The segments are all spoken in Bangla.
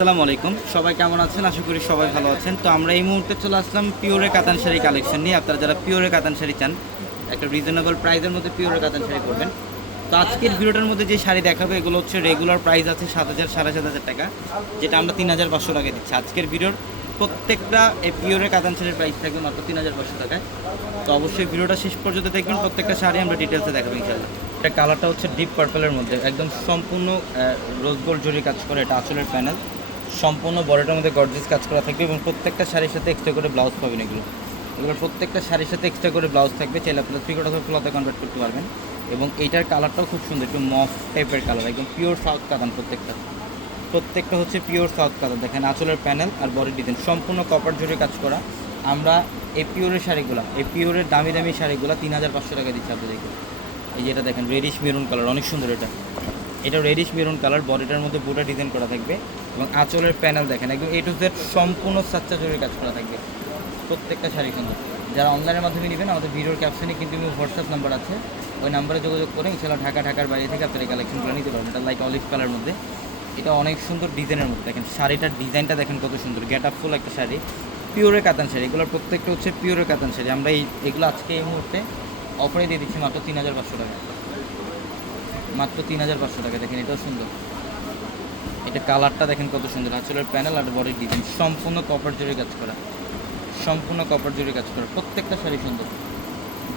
আসসালামু আলাইকুম। সবাই কেমন আছেন? আশা করি সবাই ভালো আছেন। তো আমরা এই মুহূর্তে চলে আসলাম পিওরে কাতান শাড়ি কালেকশন নিয়ে। আপনারা যারা পিওরে কাতান শাড়ি চান, একটা রিজনেবল প্রাইসের মধ্যে পিওরে কাতান শাড়ি করবেন তো আজকের ভিডিওটার মধ্যে যে শাড়ি দেখাবে, এগুলো হচ্ছে রেগুলার প্রাইস আছে সাত হাজার, সাড়ে সাত হাজার টাকা, যেটা আমরা তিন হাজার পাঁচশো টাকা দিচ্ছি। আজকের ভিডিওর প্রত্যেকটা এই পিওরে কাতান শাড়ির প্রাইস থাকবে মাত্র তিন হাজার পাঁচশো টাকায়। তো অবশ্যই ভিডিওটা শেষ পর্যন্ত দেখবেন, প্রত্যেকটা শাড়ি আমরা ডিটেলসে দেখাবো ইনশাল্লাহ এটা কালারটা হচ্ছে ডিপ পার্পলের মধ্যে, একদম সম্পূর্ণ রোজ গোল্ড কাজ করে, এটা আঁচলের প্যানেল সম্পূর্ণ বডিটার মধ্যে গর্জিস কাজ করা থাকবে এবং প্রত্যেকটা শাড়ির সাথে এক্সট্রা করে ব্লাউজ পাবেন এগুলো। এগুলো প্রত্যেকটা শাড়ির সাথে এক্সট্রা করে ব্লাউজ থাকবে, চাইলে আপনারা থ্রি কোটা ফ্লোতে কনভার্ট করতে পারবেন। এবং এইটার কালারটাও খুব সুন্দর, একটু মফ টাইপের কালার একদম পিওর সাউথ কাতান প্রত্যেকটা। প্রত্যেকটা হচ্ছে পিওর সাউথ কাতান দেখেন আঁচলের প্যানেল আর বডি ডিজাইন সম্পূর্ণ কপার জুড়ে কাজ করা। আমরা এই পিওরের শাড়িগুলো, এই পিওরের দামি দামি শাড়িগুলো তিন হাজার পাঁচশো টাকা দিচ্ছি আপনাদেরকে। এই যেটা দেখেন রেডিশ মেরুন কালার অনেক সুন্দর এটা। এটা রেডিশ মেরুন কালার বডিটার মধ্যে বুটা ডিজাইন করা থাকবে এবং আঁচলের প্যানেল দেখেন, একদম এ টু জেড সম্পূর্ণ সাচ্চা জুড়ে কাজ করা থাকবে। প্রত্যেকটা শাড়ি সুন্দর যারা অনলাইনের মাধ্যমে নেবেন, আমাদের ভিডিওর ক্যাপশনে কিন্তু হোয়াটসঅ্যাপ নাম্বার আছে। ওই নাম্বারে যোগাযোগ করে ইনশাল্লাহ ঢাকা, ঢাকার বাইরে থেকে আপনারা কালেকশনগুলো নিতে পারবেন। এটা লাইক অলিভ কালার মধ্যে। এটা অনেক সুন্দর ডিজাইনের মধ্যে। দেখেন, শাড়িটার ডিজাইনটা দেখেন কত সুন্দর। গেট আপ ফুল একটা শাড়ি। পিওরের কাতান শাড়ি। এগুলোর প্রত্যেকটা হচ্ছে পিওরের কাতান শাড়ি। আমরা এই, এগুলো আজকে এই মুহূর্তে অফারে দিয়ে দিচ্ছি মাত্র তিন হাজার পাঁচশো টাকা। মাত্র তিন হাজার পাঁচশো টাকা। দেখেন, এটাও সুন্দর। এটা কালারটা দেখেন কত সুন্দর। আঁচলের প্যানেল আর বডির ডিজাইন। সম্পূর্ণ কপার জুড়ে কাজ করা। সম্পূর্ণ কপার জুড়ে কাজ করা। প্রত্যেকটা শাড়ি সুন্দর।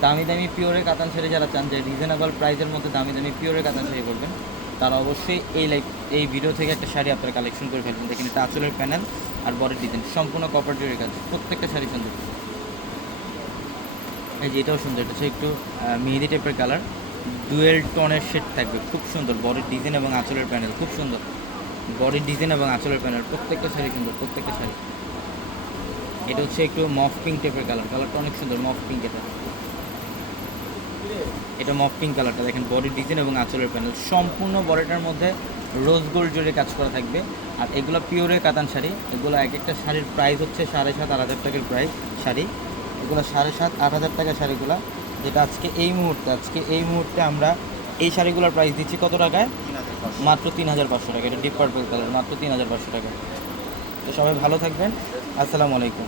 দামি দামি পিওরের কাতান শাড়ি যারা চান, যে রিজনেবল প্রাইসের মধ্যে দামি দামি পিওরের কাতান শাড়ি করবেন তারা অবশ্যই এই লাইক এই ভিডিও থেকে একটা শাড়ি আপনারা কালেকশন করে ফেলবেন। দেখেন, এটা আঁচলের প্যানেল আর বডির ডিজাইন সম্পূর্ণ কপার জুড়ে কাজ। প্রত্যেকটা শাড়ি সুন্দর। এই যে এটাও সুন্দর। এটা হচ্ছে একটু মেহেদি টাইপের কালার ডুয়েল টনের শেড থাকবে। খুব সুন্দর। বডির ডিজাইন এবং আঁচলের প্যানেল, খুব সুন্দর। বডির ডিজাইন এবং আঁচলের প্যানেল, প্রত্যেকটা শাড়ি সুন্দর, প্রত্যেকটা শাড়ি। এটা হচ্ছে একটু মফ পিঙ্ক টাইপের কালার। কালারটা অনেক সুন্দর, মফ পিঙ্ক এটা এটা মফ পিঙ্ক কালারটা। দেখেন বডির ডিজাইন এবং আঁচলের প্যানেল। সম্পূর্ণ বডিটার মধ্যে রোজ গোল্ড জুড়ে কাজ করা থাকবে। আর এগুলো পিওরের কাতান শাড়ি। এগুলো এক একটা শাড়ির প্রাইস হচ্ছে সাড়ে সাত, আট হাজার টাকার প্রাইস শাড়ি। এগুলো সাড়ে সাত, আট হাজার টাকা শাড়িগুলো। যেটা আজকে এই মুহূর্তে আজকে এই মুহূর্তে আমরা এই শাড়িগুলোর প্রাইস দিচ্ছি কত টাকায়? মাত্র তিন হাজার পাঁচশো টাকা। এটা ডিপ পার্পল কালার মাত্র তিন হাজার পাঁচশো টাকা। তো সবাই ভালো থাকবেন। আসসালামু আলাইকুম।